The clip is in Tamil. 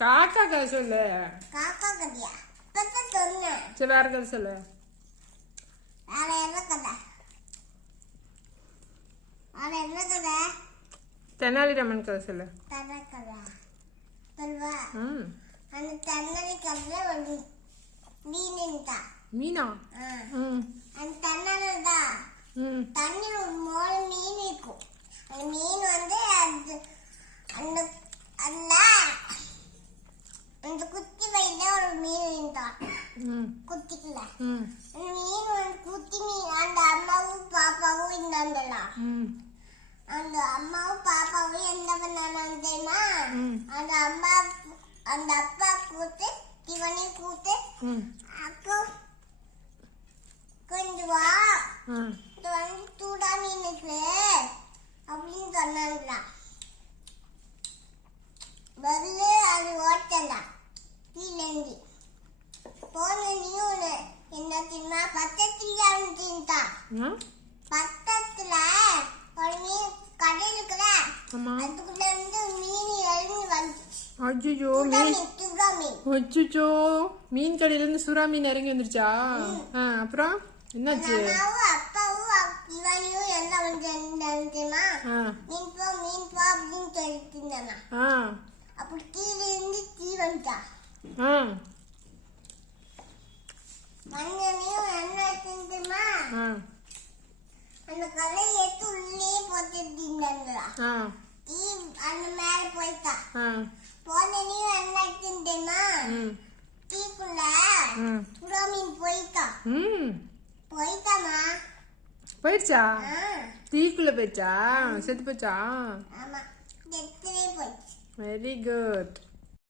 காக்கா கதை சொல்லு. காக்கா கதையா இப்பதான் சொன்னேன். சரி வேற கதை சொல்லு. வேற என்ன கதை? வேற என்ன கதை? தெனாலிராமன் கதை சொல்லு. தர கதை. சொல்வா ம். அந்த தன்னறி கதையில ஒரு மீனுண்டா மீனா? ஆ. ம். அந்த தன்னறதா ம். தண்ணியில் ஒரு மூணு மீன் இருக்கும். அந்த மீன் வந்து அது அந்த அதுல அந்த குத்தி வயல ஒரு மீன் இருந்தா ம் குத்திக்கல. மீன் வந்து குத்தி மீன். அந்த அம்மாவும் பாப்பாவும் இருந்தாங்களா அந்த அம்மாவும் பாப்பாவும் என்ன பண்ணாங்க தெரியுமா ம். அந்த அம்மா அந்த அப்பா கூத்து இவனையும் கூத்து அக்கா கொஞ்சம் வா. ம். இது வந்து சூடா மீன் இருக்கு அப்படின்னு சொன்னாங்களா பதிலு அது ஓட்டல கீழேந்தி போன நீயும் என்ன தெரியுமா பக்கத்துல இருந்துட்டா ம் பக்கத்துல ஒரு மீன் கடை இருக்குல்ல ஆமா. அதுக்குள்ள இருந்து மீன் இறங்கி வந்துச்சு. சுறா மீன். அச்சோ மீன். கடையில இருந்து சுறா மீன் இறங்கி வந்துருச்சா? அப்புறம்? என்னாச்சு? அப்படி கீழே இருந்து தீ வந்துட்டா மஞ்சளையும் என்ன ஆ. அந்த கலை எடுத்து உள்ளே போட்டுட்டு இருந்தாங்களா ஆ. தீ அந்த மேல போயிட்டா. ஆ. போனையும் என்ன தீக்குள்ள ம். புறா மீன் போயிட்டா. போயிட்டாமா போயிடுச்சா? ஆ. தீக்குள்ள போயிடுச்சா? செத்து போச்சா ஆமா. எத்தனை போயிடுச்சு. Very good